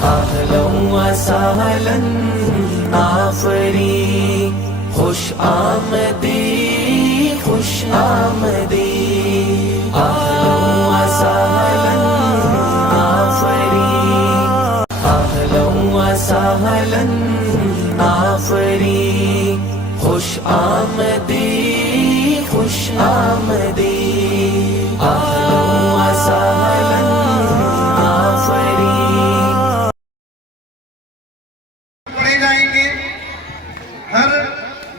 अहलन व सहलन आफरी, खुश आमदी खुश आमदी। अहलन व सहलन आफरी, अहलन व सहलन आफरी, खुश आमदी खुश आमदी। अहलन व सहलन आफरी। पढ़े जाएंगे, हर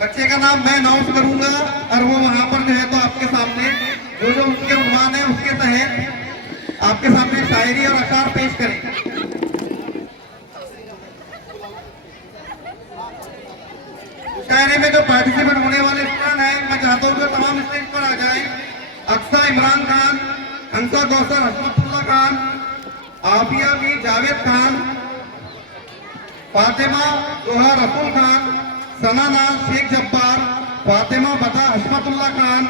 बच्चे का नाम मैं अनाउंस करूंगा और वो वहां पर जो है तो आपके सामने जो जो उनके उन्वान है उसके तहत आपके सामने शायरी और अशार पेश करेंगे। शायरी में जो पार्टिसिपेट होने वाले स्टूडेंट हैं, मैं चाहता हूँ जो तमाम स्टेज पर आ जाए। अक्सा इमरान खान, हंसा कौसर हसमतुल्लाह खान, आफिया बी जावेद खान, फातिमा जोहा रसूल खान, सना नाज शेख जब्बार, फातिमा बता हसमतुल्लाह खान,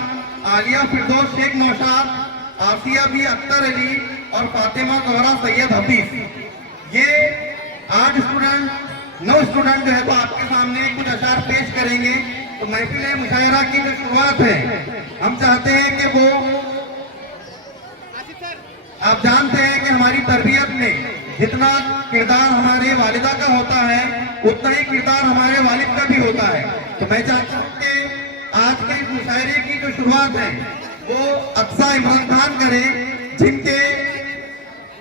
आलिया फिरदौस शेख नौशाद, आसिया बी अख्तर अली और फातिमा जोहरा सैयद हफीज। ये 8 स्टूडेंट 9 स्टूडेंट जो है तो आपके सामने कुछ अशार पेश करेंगे। तो महफिल मुशायरा की जो शुरुआत है, हम चाहते हैं कि वो, आप जानते हैं कि हमारी तरबियत में जितना किरदार हमारे वालिदा का होता है उतना ही किरदार हमारे वालिद का भी होता है। तो मैं चाहता हूँ कि आज के इस मुशायरे की जो शुरुआत है वो अक्सा इमरान खान करें, जिनके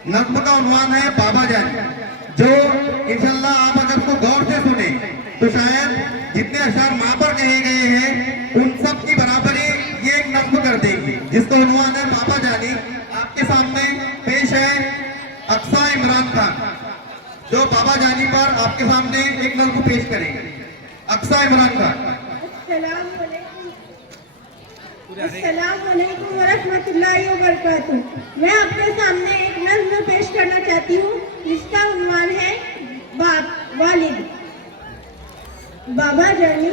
नज़्म का उन्वान है बाबा जान, जो इंशाल्लाह आप अगर उसको गौर से सुने तो शायद जितने अशार माँ पर कहे गए हैं उन सब की बराबरी ये एक नज़्म कर देगी, जिसका उन्वान है बाबा जानी। आपके सामने पेश है अक्सा इमरान खान, जो बाबा जानी पर आपके सामने एक नज़्म पेश करेंगे। अक्सा इमरान खान। अस्सलामुअलैकुम वरहमतुल्लाहि वबरकातुहू। मैं आपके सामने एक नज़्म पेश करना चाहती हूँ, जिसका उन्वान है बाप वालिद। बाबा जानी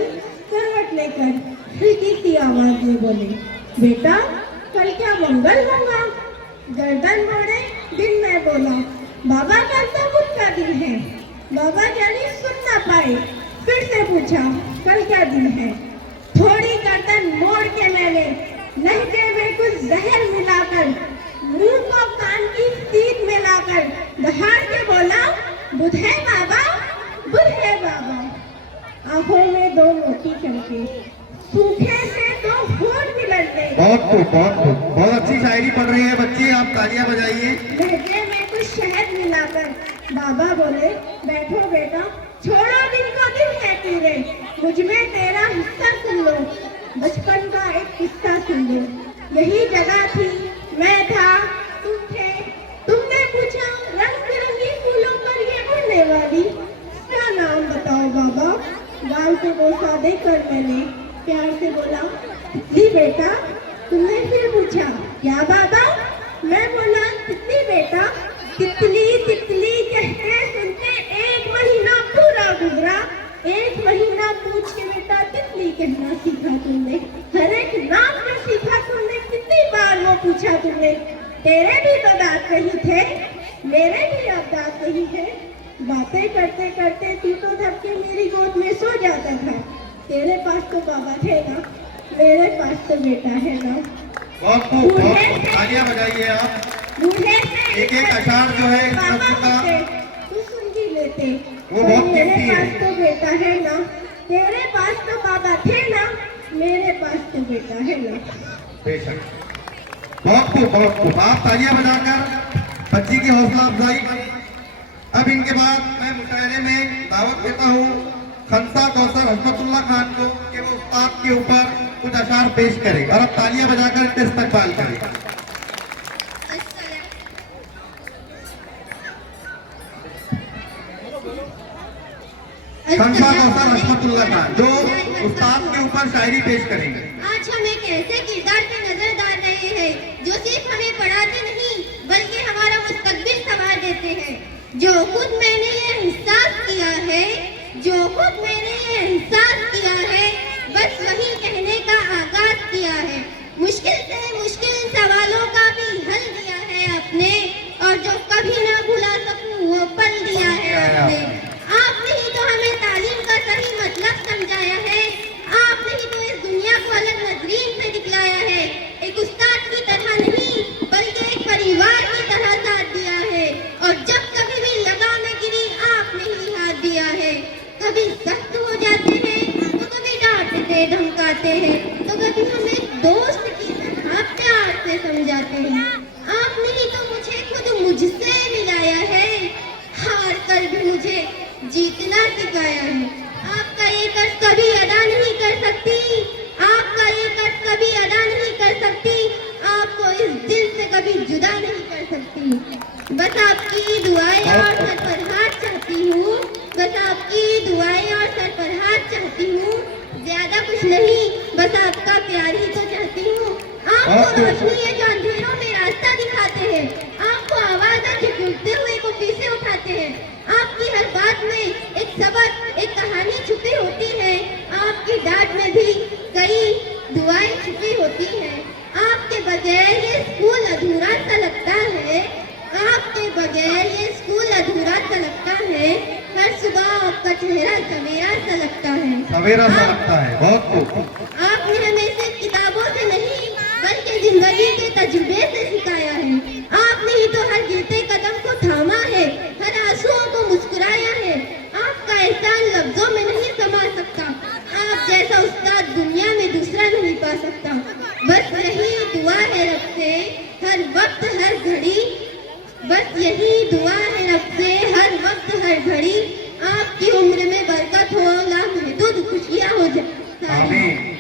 करवट लेकर खिड़की की आवाज में बोले, बेटा कल क्या मंगल होगा? गर्दन मोड़े दिन में बोला, बाबा कल तो बुध का दिन है। बाबा जानी सुन ना पाए, फिर से पूछा, कल क्या दिन है? थोड़ी गर्दन मोड़ के मैंने लहजे में कुछ जहर मिलाकर मुंह को कान की सीध में लाकर दहाड़ के बोला, बुध है बाबा बुध है बाबा। आंखों में 2 मोती चमके, सूखे से 2 होंठ भी लड़के। बहुत अच्छी शायरी पढ़ रही है बच्ची, आप तालियां बजाइए। लहजे में कुछ शहद मिलाकर बाबा बोले, बैठो बेटा छोड़ो दिन को दिन है तेरे, मुझ में तेरा हिस्सा सुन लो, बचपन का एक किस्सा सुन लो। यही जगह थी, मैं था, तुम थे, तुमने पूछा रंग बिरंगी फूलों पर ये उड़ने वाली क्या नाम बताओ बाबा? गाल को बोसा देकर मैंने प्यार से बोला, तितली बेटा। तुमने फिर पूछा, क्या बाबा? मैं बोला, तितली बेटा। तितली तितली कहते सुनते 1 महीना पूरा गुजरा। 1 महीना पूछ के बेटा तितली कहना सीखा तुमने, हर एक नाम में सीखा तुमने, कितनी बार वो पूछा तुमने। तेरे भी तो दांत नहीं थे, मेरे भी अब दांत नहीं है। बातें करते करते तू तो धक के मेरी गोद में सो जाता था। तेरे पास तो बाबा थे ना, मेरे पास तो बेटा है ना। तालियां बजाइए आप। एक एक अशार जो है बाबा तू सुन भी लेते, वो बहुत मेरे कीमती है। पास तो बेटा है ना, तेरे पास तो बाबा थे ना, मेरे पास तो बेटा है ना। बेशक, बहुत खूब। आप तालियां बजाकर बच्ची की हौसला अफजाई करें। अब इनके बाद मैं मुशायरे में दावत देता हूँ खंसा कौसर हसमतुल्लाह खान को कि वो उस्ताद के ऊपर कुछ अशार पेश करे, और अब तालियां बजाकर इनका इस्तकबाल करें। खंसा कौसर हसमतुल्लाह खान जो उस्ताद के ऊपर शायरी पेश करेंगे। आज हम एक ऐसे किरदार पे नजर डाल रहे हैं जो सिर्फ हमें पढ़ाते नहीं बल्कि हमारा मुस्तकबिल संवार देते हैं। जो खुद मैंने ये एहसास किया है, जो खुद मैंने ये एहसास किया है, बस वही कहने का आगाज किया है। मुश्किल से मुश्किल सवालों का भी हल दिया है आपने, और जो कभी ना भुला सकूं वो पल दिया सकती। बस आपकी दुआएं और सरफराहत चाहती हूँ, बस आपकी दुआएं और सरफराहत चाहती हूँ, ज्यादा कुछ नहीं, बस आपका प्यार ही तो चाहती हूँ। आपको रोशनी है जो अंधेरों में रास्ता दिखाते हैं, आपको आवाज है जो डूबते हुए को पीछे उठाते हैं, आपकी हर बात में एक सबक, एक कहानी छुपी होती है, आपकी डांट में भी कई दुआएं छुपी होती हैं। आपके बगैर ये स्कूल अधूरा सा लगता है, आपके बगैर ये स्कूल अधूरा सा लगता है, हर सुबह आपका चेहरा सवेरा सा लगता है, सवेरा सा लगता है। बहुत खूब। आपने हमें सिर्फ किताबों से नहीं बल्कि जिंदगी के तजुर्बे से सिखाया है। आपने ही तो हर गिरते कदम को थामा है, हर आंसुओं को मुस्कुराया है। आपका एहसान लफ्जों में नहीं समा सकता, आप जैसा उस्ताद दुनिया में दूसरा नहीं पा सकता। बस यही दुआ है रब से हर वक्त हर घड़ी, बस यही दुआ है रब से हर वक्त हर घड़ी, आपकी उम्र में बरकत हो, लामहदूद खुशियाँ हो जाए।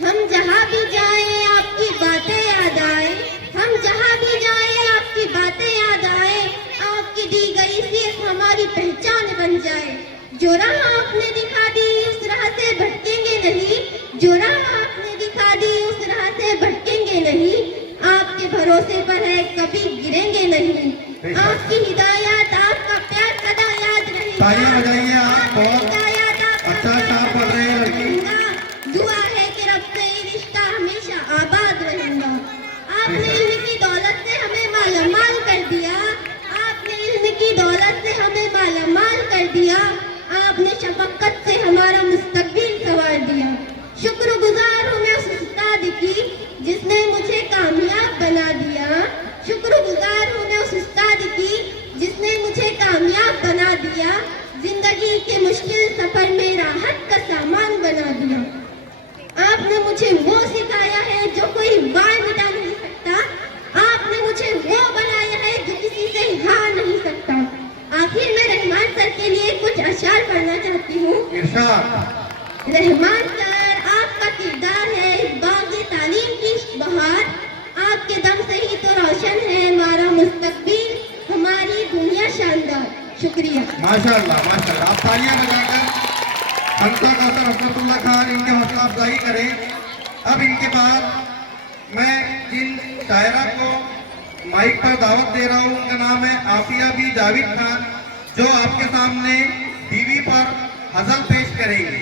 हम जहाँ भी जाएं आपकी बातें याद आए, हम जहाँ भी जाएं आपकी बातें याद आए, आपकी दी गई सीख हमारी पहचान बन जाए। जो राह आपने दिखा दी उस राह से भटकेंगे नहीं, जो राह आपने दिखा दी उस राह से भटकेंगे नहीं, आपके भरोसे पर है कभी गिरेंगे नहीं। आपकी हिदायत आपका प्यार सदा याद रहेगा। तालियां बजाइए आप, बहुत अच्छा काम कर रहे हैं लड़की। दुआ है कि रब से ये रिश्ता हमेशा आबाद रहेगा। आपने इल्म की दौलत से हमें मालामाल कर दिया, आपने इल्म की दौलत से हमें मालामाल कर दिया, आपने शफकत से हमारा मुस्तकबिल संवार दिया। शुक्रगुजार हूँ मैं उस उस्ताद की जिसने मुझे कामयाब बना दिया, शुक्रगुजार हूँ मैं उस उस्ताद की जिसने मुझे कामयाब बना दिया, जिंदगी के मुश्किल सफर में राहत का सामान बना दिया। आपने मुझे वो सिखाया है जो कोई वार मिटा नहीं सकता, आपने मुझे वो बनाया है जो किसी से हार नहीं सकता। आखिर मैं रहमान सर के लिए कुछ अशार पढ़ना चाहती हूँ। रहमान सर, आपका किरदार है इस बाग तालीम की बहार, आपके दम से ही तो रोशन है हमारा मुस्तकबिल, हमारी दुनिया शानदार। शुक्रिया। माशाल्लाह माशाल्लाह। आप तालियां बजाकर हमका कौसर हसरतुल्लाह खान इनके हौसला अफजाई करें। अब इनके बाद मैं जिन शायरा को माइक पर दावत दे रहा हूँ उनका नाम है आफिया बी जावेद खान, जो आपके सामने टीवी पर गजल पेश करेंगे।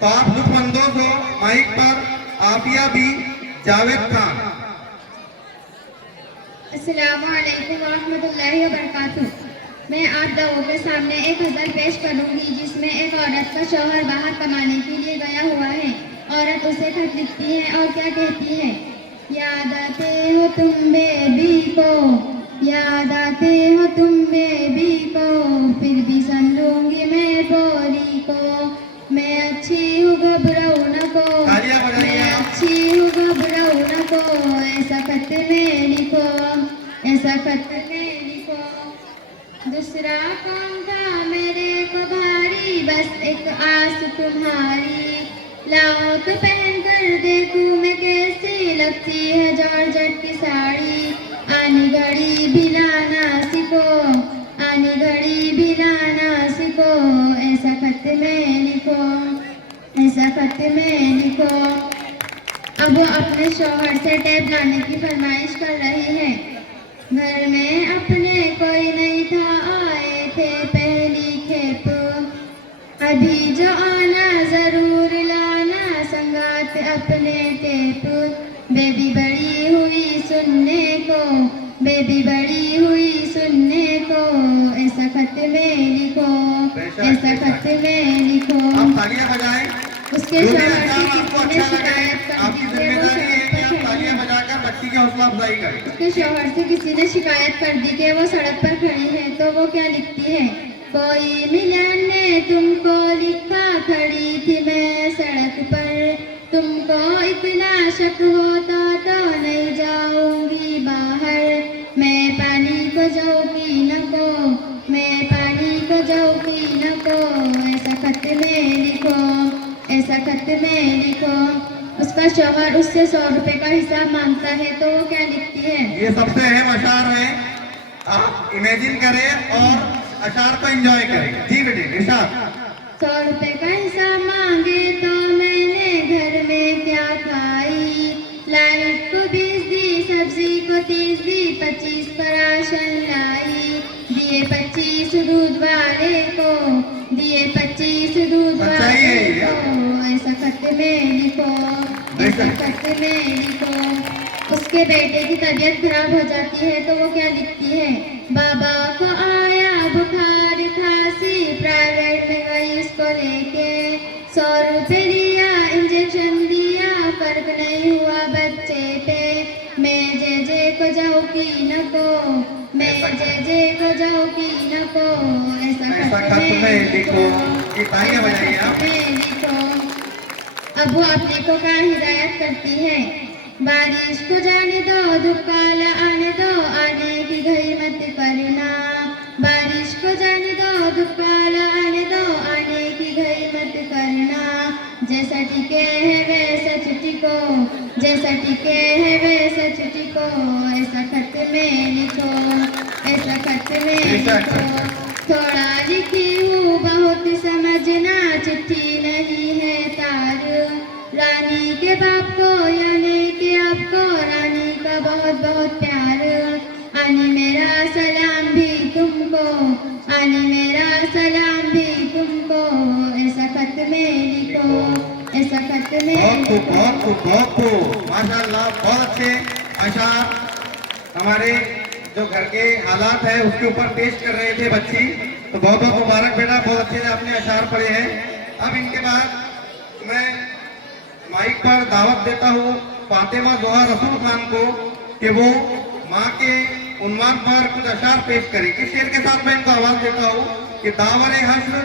तो आप लुत्फअंदोज हो। माइक पर आफिया बी जावेद खान। अस्सलामु अलैकुम वरहमतुल्लाहि वबरकातुहू। मैं आप लोगों के सामने एक गजल पेश करूंगी जिसमें एक औरत का शौहर बाहर कमाने के लिए गया हुआ है। औरत उसे खत लिखती है और क्या कहती है, याद आते हो तुम बेबी को, याद आते हो तुम बेबी को, फिर भी समझूंगी मैं बोली को, मैं अच्छी हूँ घबराऊ न को, मैं अच्छी हूँ घबराऊ न को, ऐसा खत में लिखो, ऐसा खत में लिखो। दूसरा कौन था मेरे को भारी, बस एक आस तुम्हारी, लाओ तो पहन कर देखूं मैं कैसी लगती है जॉर्जेट की साड़ी, आनी घड़ी भी लाना सीखो, आनी घड़ी भी लाना सीखो, ऐसा खत में लिखो, ऐसा खत में लिखो। अब वो अपने शौहर से टेप लाने की फरमाइश कर रही है। घर में अपने कोई नहीं था, आए थे पहली खेप, अभी जो आना जरूर लाना संगात अपने टेप, बेबी बड़ी हुई सुनने को, बेबी बड़ी हुई सुनने को, ऐसा खत में लिखो, ऐसा खत में लिखो। आप तालियां बजाएं। उसके शौहर से किसी ने शिकायत कर दी कि वो सड़क पर खड़ी है। बच्ची की हौसला अफजाई करें। उसके शौहर से किसी ने शिकायत कर दी कि वो सड़क पर खड़ी है, तो वो क्या लिखती है, कोई मिलन ने तुमको लिखा, खड़ी थी मैं सड़क पर, तुमको इतना शक होता तो नहीं जाऊंगी बाहर, मैं पानी को जाऊंगी न को, मैं पानी को जाऊंगी न को, ऐसा खत में लिखो, ऐसा खत में लिखो। उसका शौहर उससे 100 रुपए का हिसाब मांगता है, तो वो क्या लिखती है, ये सबसे अहम अशार है। आप इमेजिन करें और अशार को एंजॉय करें। जी बेटे इरशाद। 100 रुपए का हिसाब मांगे तो मैंने घर में क्या खाई, लाइट को 20 दी, सब्जी को 30 दी, 25 पर राशन लाई, दिए 25 दूध वाले को, दिए 25 दूध वाले को, ऐसा खत में लिखो, ऐसा खत में लिखो। उसके बेटे की तबीयत खराब हो जाती है तो वो क्या लिखती है, बाबा को आया बुखार खांसी, प्राइवेट में गई उसको लेके, 100 रुपए लिया, इंजेक्शन दिया, फर्क नहीं हुआ बच्चे पे, मैं जे को जाऊँ की न को, मैं जे को जाऊँ की न को, ऐसा खत में लिखो, तालियां बजाइए आप। में लिखो। अब वो अपने को क्या हिदायत करती है, बारिश को जाने दो, धूप काला आने दो, आने की घड़ी मत करना, बारिश को जाने दो, धूप काला आने दो, आने की घड़ी मत करना, जैसा टिके है वैसा चिट्ठी को, जैसा टिके है वैसा चिट्ठी को, ऐसा खत में लिखो, ऐसा खत में लिखो, थोड़ा लिखी हूँ बहुत समझना, चिट्ठी नहीं है तार, रानी के बाप को यानी कि आपको, रानी का बहुत बहुत प्यार, आने मेरा सलाम भी तुमको, आने मेरा सलाम भी तुमको, ऐसा खत में लिखो, ऐसा खत में बहुत माशाल्लाह, बहुत अच्छे अशार हमारे जो घर के हालात है उसके ऊपर पेश कर रहे थे बच्ची। तो बहुत बहुत मुबारक बेटा, बहुत अच्छे से आपने अशार पढ़े हैं। अब इनके बाद मैं माइक पर दावत देता हूँ फातिमा जोहा रसूल खान को कि वो माँ के उन्वान पर कुछ अशार पेश करें। इस शेर के साथ मैं इनको आवाज देता हूँ कि दावरे हश्र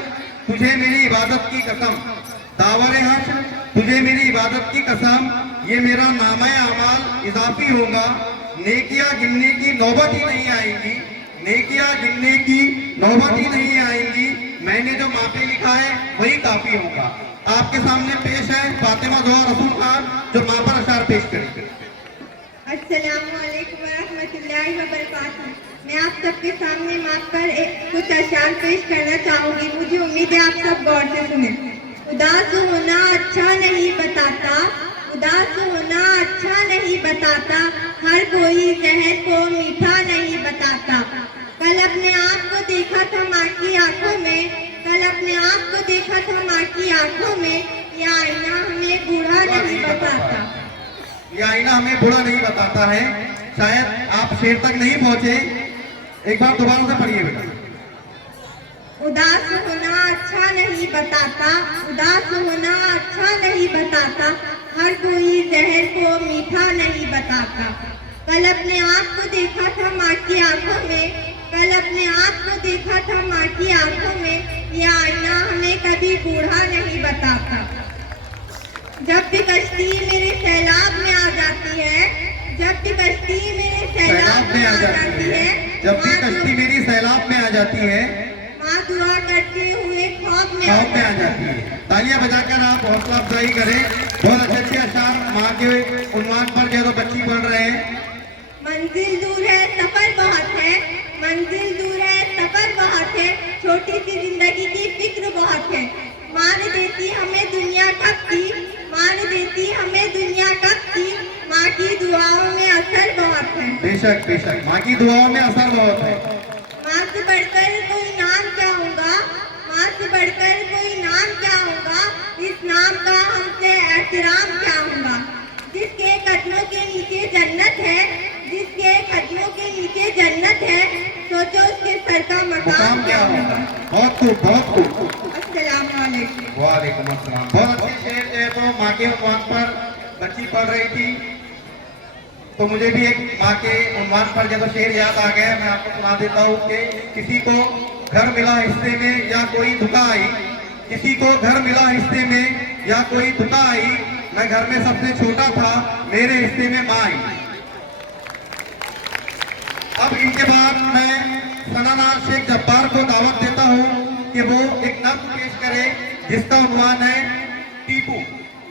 तुझे मेरी इबादत की कसम, दावरे हश्र तुझे मेरी इबादत की कसम, ये मेरा नामा अमाल इजाफी होगा, नेकियां गिनने की नौबत ही नहीं आएगी, नेकियां गिनने की नौबत ही नहीं आएंगी, मैंने जो माँ पे लिखा है वही काफी होगा। आपके सामने पेश है फातिमा जोहा रसूल खान जो माँ पर अशार पेश करेंगे। अस्सलामुअलैकुम वरहमतुल्लाहि वबरकातुहू। मैं आप सबके सामने माँ पर कुछ अशार पेश करना चाहूंगी। मुझे उम्मीद है आप सब गौर से सुने। उदास होना अच्छा नहीं बताता, उदास होना अच्छा नहीं बताता, हर कोई जहर को मीठा नहीं बताता। कल अपने आप को देखा था माँ की आंखों में, कल अपने आप को देखा था माँ की आंखों में, यह आईना हमें बूढ़ा नहीं बताता, यह आईना हमें बूढ़ा नहीं बताता है। शायद आप शेर तक नहीं पहुंचे, एक बार दोबारा से पढ़िए बेटा। उदास होना अच्छा नहीं बताता, उदास होना अच्छा नहीं बताता, हर कोई जहर को मीठा नहीं बताता। कल अपने आप को देखा था माँ की आंखों में, कल अपने आप को देखा था माँ की आंखों में, यह आईना हमें कभी बूढ़ा नहीं बताता। जब भी कश्ती मेरे सैलाब में आ जाती है, जब भी कश्ती मेरे सैलाब में आ जाती है, जब भी कश्ती मेरी सैलाब में आ जाती है, माँ दुआ करते हुए ख्वाब में आ जाती है। तालियां बजाकर आप हौसला अफजाई करें। बहुत अच्छे अच्छे अशार माँ के उन्वान पर जो बच्ची पढ़ रहे हैं। मंजिल दूर है सफर बहुत है, मंजिल दूर है सफर बहुत है, छोटी सी जिंदगी की फिक्र बहुत है। माँ ने देती हमें दुनिया कब की, माँ ने देती हमें दुनिया कब की, माँ की दुआओं में असर बहुत है। बेशक बेशक, माँ की दुआओं में असर बहुत है। माँ से बढ़कर कोई नाम क्या होगा, माँ से बढ़कर कोई नाम क्या होगा, इस नाम का हमसे एहतराम क्या होगा। जिसके कदमों के नीचे जन्नत है, जिसके कदमों के नीचे जन्नत है, सोचो उसके सर का मकाम क्या होगा। बहुत खूब बहुत खूब। अस्सलाम वालेकुम। वालेकुम अस्सलाम। बहुत अच्छे शेर जो है तो माँ के उन्वान पर बच्ची पढ़ रही थी, तो मुझे भी एक माँ के उन्वान पर जब शेर याद आ गया, मैं आपको सुना देता हूँ कि किसी को घर मिला हिस्से में या कोई दुका आई, किसी को घर मिला हिस्से में या कोई दुका आई, मैं घर में सबसे छोटा था, मेरे हिस्से में माँ आई। अब इनके बाद मैं सनानार शेख जब्बार को दावत देता हूँ कि वो एक नज़्म पेश करे जिसका उन्वान है टीपू।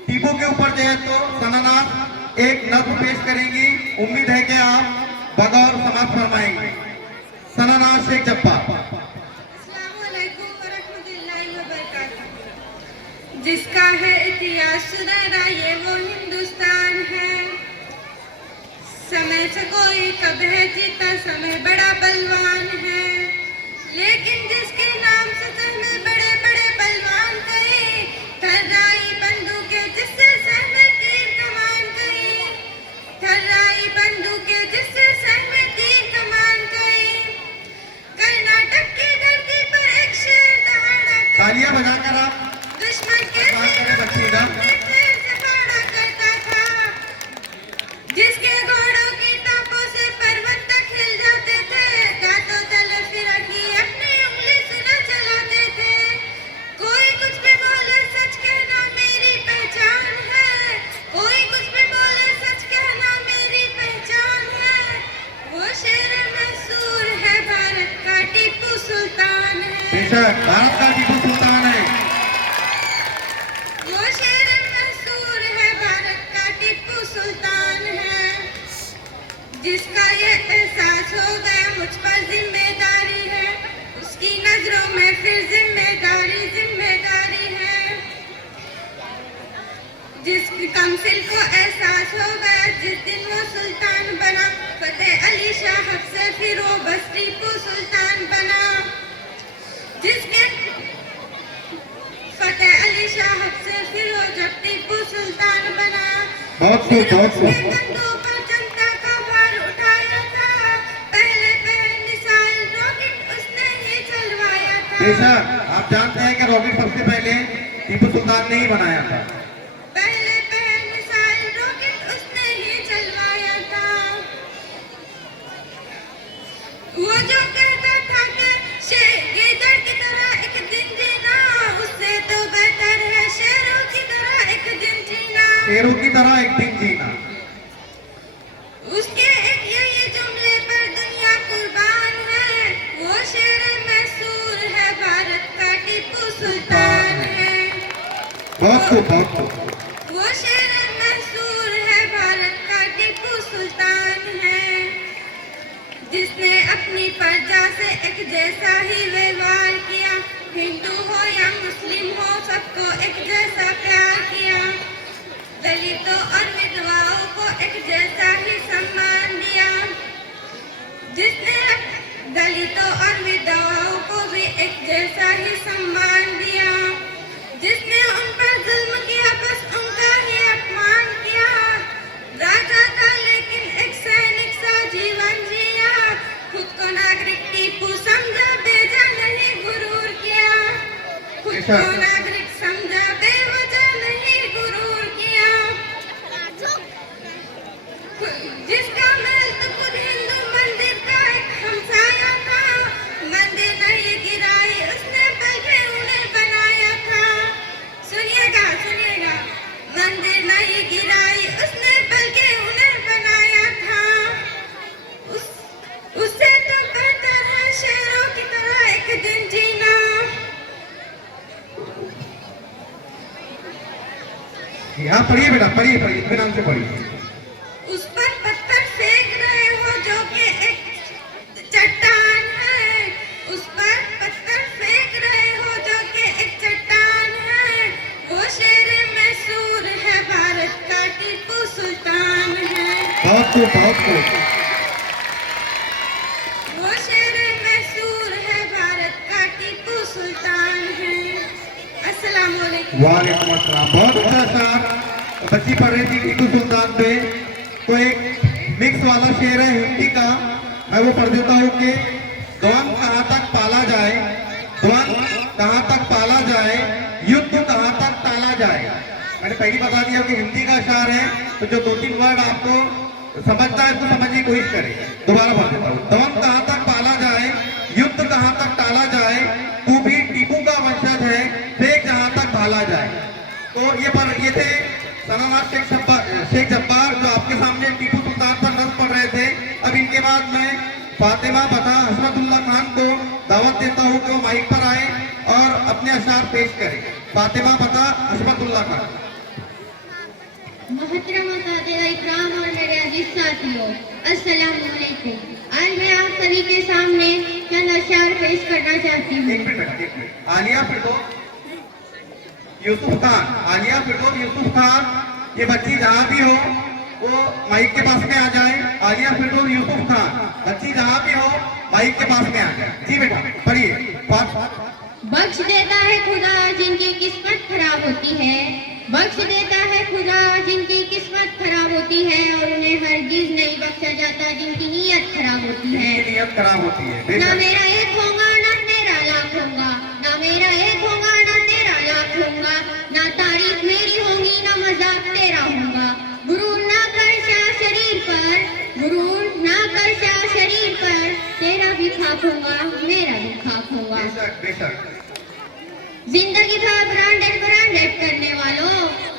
टीपू के ऊपर जो है तो सनानार एक नज़्म पेश करेंगी। उम्मीद है कि आप बगौर समाप्त फरमाएंगे। सनानार शेख जब्बार। अस्सलामुअलैकुम वरहमतुल्लाहि वबरकातुहू। जिसका है इतिहास सुनहरा ये वो हिंदुस्तान है। समय से कोई कब है जीता समय बड़ा बलवान है। लेकिन जिसके नाम से सर में बड़े बड़े बलवान गए, थर्राई बंदूकें जिससे सर में तीर कमान गई, थर्राई बंदूकें जिससे सर में तीर कमान गई। कर्नाटक की धरती पर एक शेर दहाड़ा तालियां बजाकर आप दुश्मन के बात करें बच्चीदा। सिर से फाड़ा करता था। जिसके घोड़ों की टापों से पर्वत तक हिल जाते थे, कांटों तले फिरा की अपनी उंगली सुना चलाते थे। कोई कुछ भी बोले सच कहना मेरी पहचान है, कोई कुछ भी बोले सच कहना मेरी पहचान है। वो शेर मैसूर है भारत का टीपू सुल्तान है। बेशक भारत का टीपू सुल्तान है। वो शेर मैसूर है भारत का टीपू सुल्तान है। जिसका ये एहसास हो गया मुझ पर जिम्मेदारी है, उसकी नजरों में फिर जिम्मेदारी जिम्मेदारी है। जिस काउंसिल को एहसास हो गया जिस दिन वो सुल्तान बना, फतेह अली शाह से फिर वो बस टीपू सुल्तान बना। जिसके फतेह अली शाह से फिर वो जब टीपू सुल्तान बना, बहुत फिर खूब, बहुत उसके खूब। कंधों पर जनता का भार उठाया था। पहले मिसाइल रॉकेट उसने ही चलवाया था। बेशक आप जानते हैं कि रॉकेट सबसे पहले टीपू सुल्तान ने ही बनाया था। पहले मिसाइल रॉकेट उसने ही चलवाया था। वो जो कहता था कि गीदड़ की तरह एक दिन जीना, उससे तो बेहतर है शेरों की तरह एक दिन जीना। शेरों की तरह एक दिन जीना। उसके एक यही जुमले पर दुनिया कुर्बान है। वो शेर मैसूर है भारत का टीपू सुल्तान है। बहुत खूब, बहुत खूब। वो शेर मैसूर है भारत का टीपू सुल्तान है। जिसने अपनी प्रजा से एक जैसा ही व्यवहार किया, हिंदू हो या मुस्लिम हो सबको एक जैसा प्यार किया। दलितों और विधवाओं को एक जैसा ही सम्मान दिया। जिसने दलितों और विधवाओं को भी एक जैसा ही सम्मान दिया। जिसने उन पर जुल्म किया बस उनका ही अपमान किया। राजा था लेकिन एक सैनिक सा जीवन जिया। खुद को नागरिक टीपू समझा बेजा नहीं गुरूर किया। खुद को नागरिक समझा बेवजह नहीं गुरूर किया। जिसका महल तो खुद हिंदू मंदिर का एक हमसाया था। मंदिर नहीं गिराई उसने बल्कि उन्हें बनाया था। सुनिएगा सुनिएगा, मंदिर नहीं गिराई उसने बल्कि उन्हें बनाया था। उससे तो बेहतर है शेरों की तरह एक दिन जीना। यहाँ पढ़िए बेटा, पढ़िए पढ़िए, इत्मीनान से पढ़िए। उस पर पत्थर फेंक रहे हो जो कि एक चट्टान है। उस पर पत्थर फेंक रहे हो जो कि एक चट्टान है। वो शेर मैसूर है भारत का टीपू सुल्तान है। बहुत खूब, बहुत खूब। वो शेर मैसूर है भारत का टीपू सुल्तान है। अस्सलाम वालेकुम। वालेकुम अस्सलाम। बहुत अच्छा शार बच्ची पढ़ रही थी टीपू सुल्तान पे। तो एक मिक्स वाला शेर है हिंदी का, मैं वो पढ़ देता हूँ कि द्वंद्व कहाँ तक पाला जाए, द्वंद्व कहाँ तक पाला जाए, युद्ध कहाँ तक टाला जाए। मैंने पहले बता दिया कि हिंदी का शार है, तो जो 2-3 वर्ड आपको समझता है तो समझने की कोशिश करें। दोबारा पढ़ देता हूँ। द्वंद्व कहाँ तक पाला जाए, युद्ध कहाँ तक टाला जाए, तू भी टीपू का वंशज है, फेंक जहाँ तक भाला जाए। तो ये थे सनाना शेख जब्बार जो आपके सामने टीपू सुल्तान पर नज़्म पढ़ रहे थे। अब इनके बाद मैं फातिमा बता हसरतुल्लाह खान को दावत देता हूँ कि वो माइक पर आए और अपने अशार पेश करें। फातिमा बता हसरतुल्लाह खान। मोहतरम इकराम और मेरे अजीज साथियों, अस्सलाम वालेकुम। आज मैं आप सभी के सामने चंद अशआर पेश करना चाहती हूँ। एक मिनट, एक मिनट। आलिया फिरदौस यूसुफ खान, आलिया फिरदौस यूसुफ खान, ये बच्ची जहाँ भी हो वो माइक के पास में आ जाए। आलिया फिरदौस यूसुफ खान, बच्ची जहाँ भी हो माइक के पास में आ जाए। जी बेटा पढ़िए। बख्श देता है खुदा जिनकी किस्मत खराब होती है, बख्श देता है खुदा जिनकी किस्मत खराब होती है, और उन्हें हरगिज नहीं बख्शा जाता जिनकी नीयत खराब होती है। नीयत खराब होती है। ना मेरा एक होगा ना तेरा लाख होगा, ना मेरा एक होगा ना तेरा लाख होगा, ना तारीफ मेरी होगी ना मजाक तेरा होगा। गुरूर ना कर शाह शरीर पर, गुरूर ना कर शाह शरीर पर, तेरा भी खाक होगा मेरा भी खाक होगा। बेशक बेशक। जिंदगी भर ब्रांडेड ब्रांडेड करने वालों,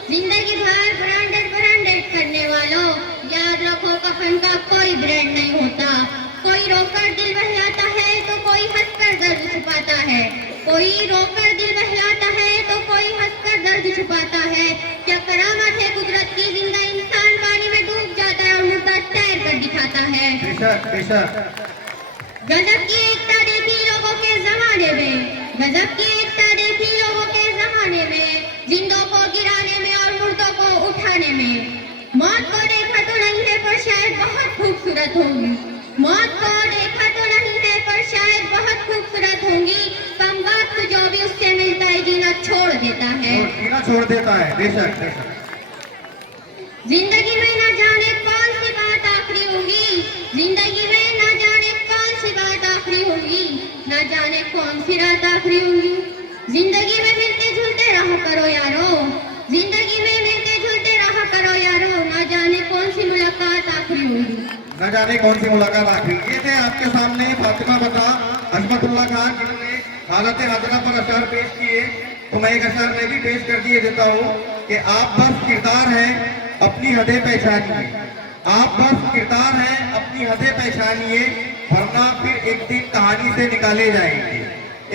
जिंदगी भर ब्रांडेड ब्रांडेड करने वालों, याद रखो कफन का कोई ब्रांड नहीं होता। कोई रोकर दिल बहलाता है तो कोई हंसकर दर्द छुपाता है, कोई रोकर दिल बहलाता है तो कोई हंसकर दर्द छुपाता है। क्या करामत है कुदरत की, जिंदा इंसान पानी में डूब जाता है और मुर्दा तैर कर दिखाता है। बेशक बेशक। गजब की एकता देखी लोगों के जमाने में, गजब की एकता देखी लोगों के जमाने में, जिंदों को गिराने में और मुर्दों को उठाने में। मौत को देखा तो नहीं है पर शायद बहुत खूबसूरत होगी, मौत को देखा तो नहीं है पर शायद बहुत खूबसूरत होंगी। कम वक्त जो भी उससे मिलता है जीना छोड़ देता है, जीना छोड़ देता है। बेशक बेशक। जिंदगी में न जाने कौन सी बात आखिरी होगी, जिंदगी में न जाने कौन सी बात आखिरी होगी, न जाने कौन सी रात आखिरी होगी। जिंदगी में मिलते जुलते रहा करो यारो, जिंदगी में मिलते जुलते रहा करो यारो, न जाने कौन सी मुलाकात आखिरी होगी, न जाने कौन सी मुलाकात आखिरी। ये थे आपके सामने फातिमा बता हजमतुल्लाह खान, जिन्होंने हालत हाजरा पर अशआर पेश किए। तो मैं एक अशआर में भी पेश कर दिए देता हूँ कि आप बस किरदार हैं अपनी हदें पहचानिए, आप बस किरदार हैं अपनी हदें पहचानिए, वरना फिर एक दिन कहानी से निकाले जाएंगे।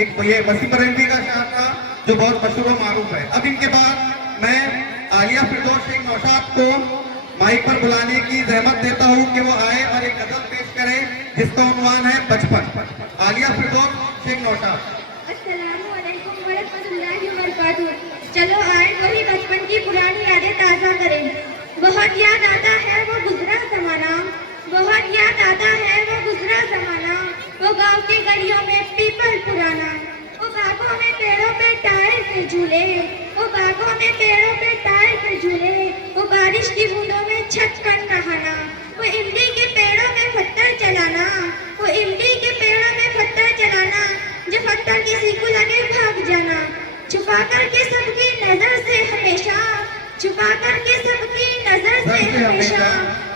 एक ये वसीम बरेलवी का शायर था जो बहुत मशहूर और मारूफ है। अब इनके बाद मैं आलिया फिरदौस शेख नौशाद को माइक पर बुलाने की जहमत देता हूँ कि वो आए और एक गजल पेश करें जिसका उन्वान है बचपन। आलिया फिरदौस शेख नौशाद। अस्सलामुअलैकुम वरहमतुल्लाहि वबरकातुहू। चलो आए वही बचपन की पुरानी यादें ताज़ा करें। बहुत याद आता है वो गुजरा जमाना, बहुत याद आता है वो गुजरा जमाना, वो गांव की गलियों में पीपल पुराना, वो बागों में पेड़ों पे टायर के झूले, वो बागों में पेड़ों पे टायर के झूले, वो बारिश की बूंदों में छटकन नहाना, वो इमली के पेड़ों में पत्थर चलाना, वो इमली के पेड़ों में पत्थर चलाना, जो पत्थर किसी को लगे भाग जाना, छुपा करके सबकी नजर से हमेशा, छुपा करके सबकी नजर से हमेशा,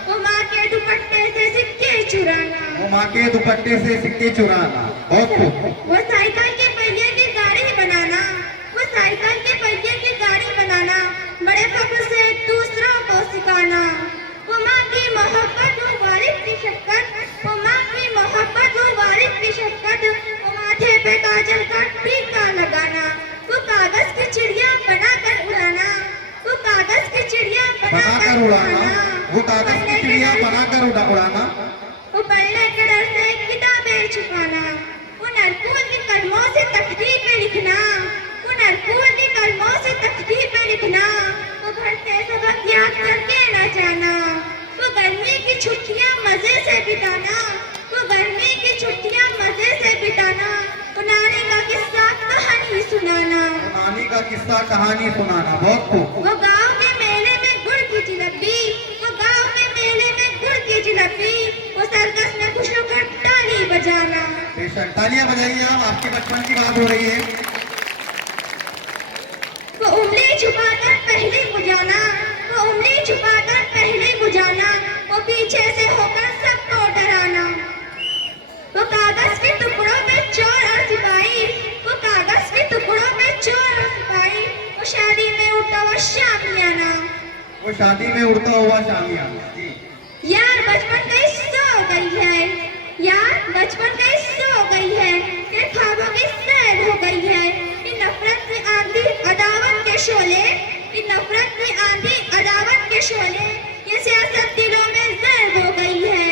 वो माँ के दुपट्टे से सिक्के चुराना, वो माँ के दुपट्टे से सिक्के चुराना। बहुत खूब। वो साइकिल के पहिए की गाड़ी बनाना, वो साइकिल के पहिए की गाड़ी बनाना, बड़े फख्र से दूसरों को सिखाना, वो माँ की मोहब्बत वो वालिद की शफकत, वो माँ की मोहब्बत वो वालिद की शफकत, वो माथे पे काजल का टीका लगाना, वो कागज की चिड़िया बनाकर उड़ाना, वो कागज की चिड़िया बनाकर उड़ाना, वो कागज की चिड़िया बनाकर उड़ाना, वो पढ़ने के डर से किताबें छुपाना, वो नरकुल की कलमों से तकदीर पे लिखना, वो नरकुल की कलमों से तकदीर पे लिखना, वो घर से सबक याद करके न जाना, वो गर्मी की छुट्टियां मजे से बिताना, वो गर्मी की छुट्टियां मजे से बिताना, वो नानी का किस्सा कहानी सुनाना, नानी का किस्सा कहानी सुनाना। बहुत खूब। वो गांव के मेले में गुड़ की जिलेबी, वो गांव के मेले में गुड़ की जिलेबी, वो सर्कस में खुश होकर ताली बजाना। बेशक तालियां बजाइए आप, आपके बचपन की बात हो रही है। वो उंगली छुपाकर पहले बुझाना, वो उंगली छुपाकर पहले बुझाना, वो पीछे से होकर सबको डराना, वो कागज के टुकड़ों में चोर और सिपाही, वो कागज के टुकड़ों में चोर और सिपाही, वो शादी में उड़ता हुआ शामियाना, वो शादी में उड़ता हुआ शामियाना। जी। यार बचपन का हिस्सा हो गई है, यार बचपन का हिस्सा हो गई है, ये ख्वाबों की सैर हो गई है, ये नफरत की आंधी अदावत के शोले, ये नफरत की आंधी अदावत के शोले, ये सियासत दिलों में जहर हो गई है,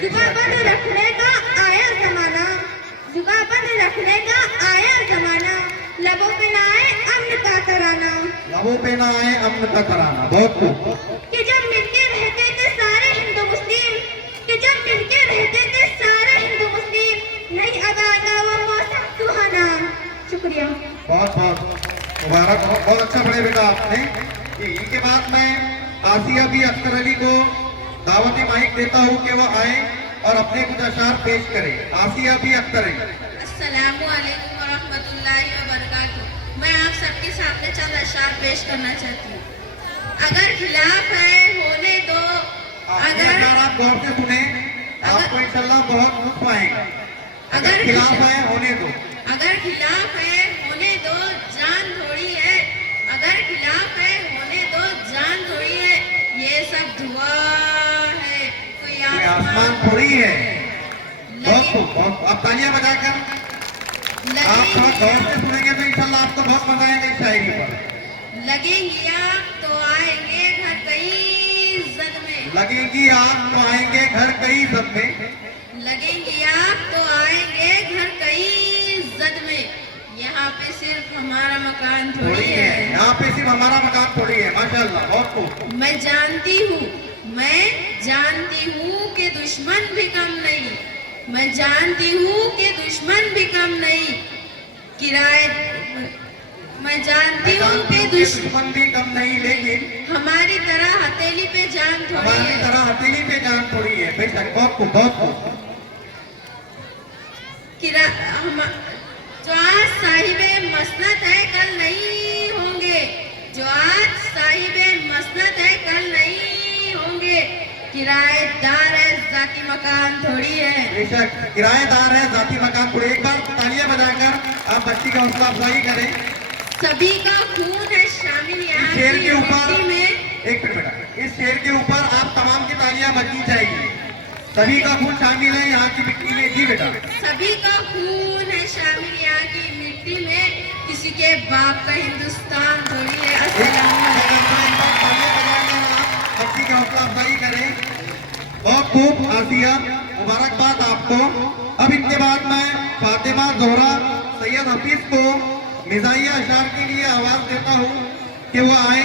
जुबान बंद रखने का आया जमाना, लबों पे ना आए अमन का तराना। बहुत खूब। कि जब मिलके रहते थे सारे हिंदू मुस्लिम, कि जब मिलके रहते थे सारे हिंदू मुस्लिम, नई अदाना वो मौसम सुहाना। शुक्रिया। बहुत बहुत मुबारक, बहुत अच्छा पढ़े बेटा आपने। इनके बाद मैं आसिया बी अख्तर अली को दावती माइक देता हूँ कि वो आए और अपने कुछ अशार पेश करें। आसिया बी अख्तर अली। अस्सलामुअलैकुम वरहमतुल्लाहि वबरकातुहू। मैं आप सबके सामने चंद अशार पेश करना चाहती हूँ। अगर खिलाफ है होने दो, अगर आप गौर से सुने, आपको इंशाल्लाह बहुत लुत्फ आएगा। अगर खिलाफ है होने दो, अगर खिलाफ है होने दो, जान थोड़ी है। अगर खिलाफ है होने दो, जान थोड़ी है। ये सब दुआ है, कोई कोई आसमान थोड़ी है। बहुत खूब, बहुत। अब तालियां बजाकर आप थोड़ा गौर से सुनेंगे तो इंशाल्लाह आपको बहुत मजा आएगा इस शायरी पर। लगेंगी आग तो आएंगे घर कई इज्जत में। लगेगी आग तो आएंगे घर कई इज्जत में। लगेंगी आग तो आएंगे घर कई इज्जत में। यहाँ पे सिर्फ हमारा मकान थोड़ी है। यहाँ पे सिर्फ हमारा मकान थोड़ी है। माशाल्लाह, बहुत खूब। मैं जानती हूँ कि दुश्मन भी कम नहीं। मैं जानती हूँ कि दुश्मन भी कम नहीं। किराए मैं जानती हूँ कि दुश्मन भी कम नहीं, लेकिन हमारी तरह हथेली पे जान थोड़ी हमारी है। तरह हथेली पे जान थोड़ी है। बेशक, बहुत खूब, बहुत खूब। जो आज साहिबे मसनद है कल नहीं होंगे। जो आज साहिबे मसनद है कल नहीं होंगे। किराएदार है जाती मकान थोड़ी है। बेशक किराएदार है जाती मकान थोड़ी। एक बार तालियां बजाकर आप बच्ची का हौसला अफजाई करें। सभी का खून है शामिल यहाँ शेर की के ऊपर मिट्टी में। एक मिनट बेटा, इस शेर के ऊपर आप तमाम की तालियां बजनी चाहिए। सभी का खून शामिल है यहाँ की मिट्टी में। जी बेटा। सभी का खून है शामिल यहाँ की मिट्टी में। किसी के बाप का हिंदुस्तान थोड़ी है। बच्ची की हौसला अफजाई करें। बहुत खूब आसिया, मुबारकबाद आपको। अब इनके बाद मैं फातिमा जोहरा सैयद हफीज को मिजाइया अशार के लिए आवाज देता हूँ कि वो आए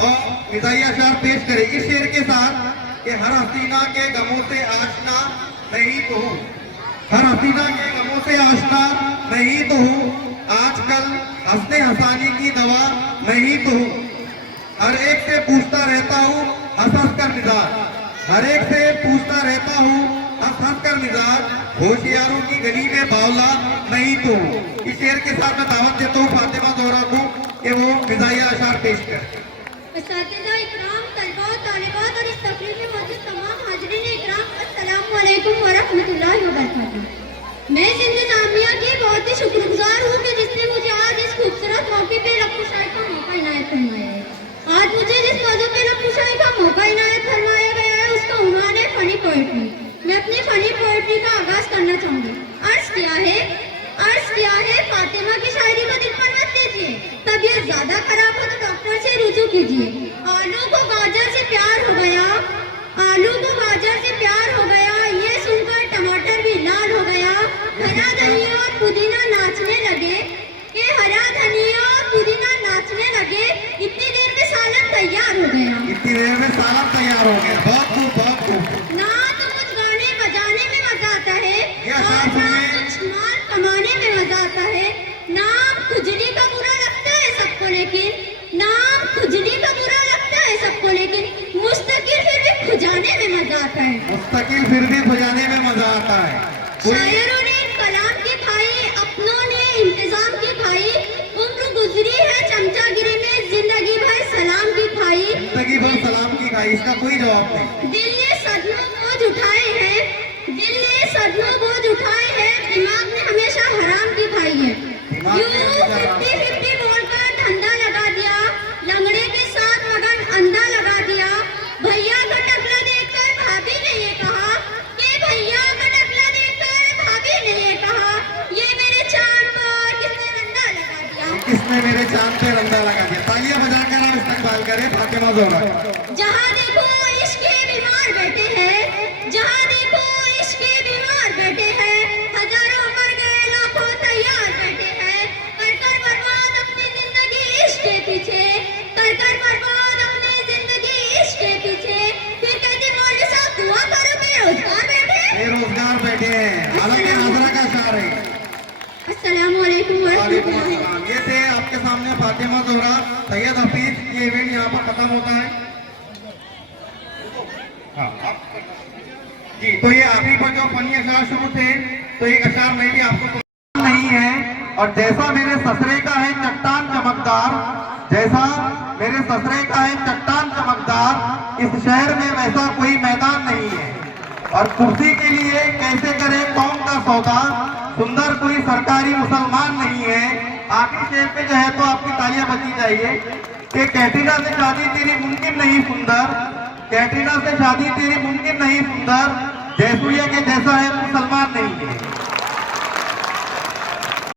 और मिजाइया अशार पेश करें इस शेर के साथ कि हर हसीना के गमों से आशना मैं ही तो हूँ। हर हसीना के गमों से आशना मैं ही तो हूँ। आजकल हंसने हंसाने की दवा मैं ही तो हूँ। हर एक से पूछता रहता हूँ हंस हंस कर मिजाज। हर एक से पूछता रहता हूँ हंस हंस कर मिजाज। होशियारों की गली में बावला मैं ही तो हूँ। इस शेर के साथ मैं दावत देता हूँ फातिमा जोहरा को कि वो मिजाइया अशार पेश कर। असातिज़ा इकराम, तलबा, तालिबात और इस तकरीर में मौजूद तमाम हाज़रीन इकराम, अस्सलामुअलैकुम वरहमतुल्लाहि वबरकातुहू। मैं सिंध जामिया की बहुत ही शुक्रगुजार हूँ कि जिसने मुझे आज इस खूबसूरत मौके पे लफ्ज़ का मौका इनायत फरमाया है। आज मुझे जिस मौजूद पे लफ्ज़ का मौका इनायत फरमाया गया है उसका उन्वान है फनी पोएट्री। मैं अपनी फनी पोएट्री का आगाज करना चाहूँगी। अर्ज़ किया है फातिमा की शायरी को दिल पर मत लीजिए। तबीयत ज्यादा खराब हो तो डॉक्टर से रुजू कीजिए। आलू को गाजर से प्यार हो गया, आलू को गाजर से प्यार हो गया, ये सुनकर टमाटर भी लाल हो गया। हरा धनिया और पुदीना नाचने लगे, कि हरा धनिया और पुदीना नाचने लगे। इतनी देर में सालन तैयार हो गया। इतनी देर में सालन तैयार हो गया। बहुत खूब, बहुत खूब। ना तो कुछ गाने बजाने में मजा आता है और ना कुछ माल कमाने में मजा आता है। नाम खुजली का बुरा लगता है सबको, लेकिन नाम खुजली का बुरा लगता है सबको, लेकिन मुस्तकिल फिर भी खुजाने में मजा आता है। मुस्तकिल फिर भी खुजाने में मजा आता है। शायरों ने कलाम की खाई, अपनों ने इंतजाम की खाई। उम्र गुजरी है चमचागिरी में, जिंदगी भर सलाम की खाई। जिंदगी भर सलाम की खाई, इसका कोई जवाब नहीं। दिल ने सदनों बोझ उठाए हैं, दिल ने सदनों बोझ उठाए हैं। दिमाग ने हमेशा हराम की खाई है। यूं 50-50 बोलकर धंधा लगा दिया, लंगड़े के साथ मगन अंधा लगा दिया। भैया का टकला देखकर भाभी ने ये कहा, कि भैया का टकला देखकर भाभी ने ये कहा, ये मेरे चांद पर किसने रंदा लगा दिया। किसने मेरे चांद पे रंदा लगा दिया। तालियां बजाकर आप इस्तकबाल करें फातिमा जोहरा। जहाँ देखो इश्क के बीमार बैठे हैं, जहाँ देखो इश्क के बीमार बैठे हैं। हजारों मर गए, लाखों तैयार बैठे हैं, कर कर बर्बाद अपनी जिंदगी इश्क के पीछे। अस्सलामु अलैकुम व वालेकुम रहमतुल्लाहि। अस्सलाम। ये थे आपके सामने फातिमा ज़ोहरा, सैयद हफीज। ये इवेंट यहाँ पर खत्म होता है। हाँ, जी, तो ये आखिरी पर जो फनी अशार शुरू थे, तो एक अशार मैं भी आपको नहीं है। और जैसा मेरे ससरे का है चट्टान चमकदार, जैसा मेरे ससरे का है चट्टान चमकदार, इस शहर में वैसा कोई मैदान नहीं है। और कुर्सी के लिए कैसे करे कौम का सौदा, सुंदर कोई सरकारी मुसलमान नहीं है। आखिरी शेर पे जो है तो आपकी तालियां बजनी चाहिए कि कैटरीना से शादी तेरी मुमकिन नहीं सुंदर, कैटरीना से शादी तेरी मुमकिन नहीं सुंदर, जयसूर्या के जैसा है मुसलमान नहीं है।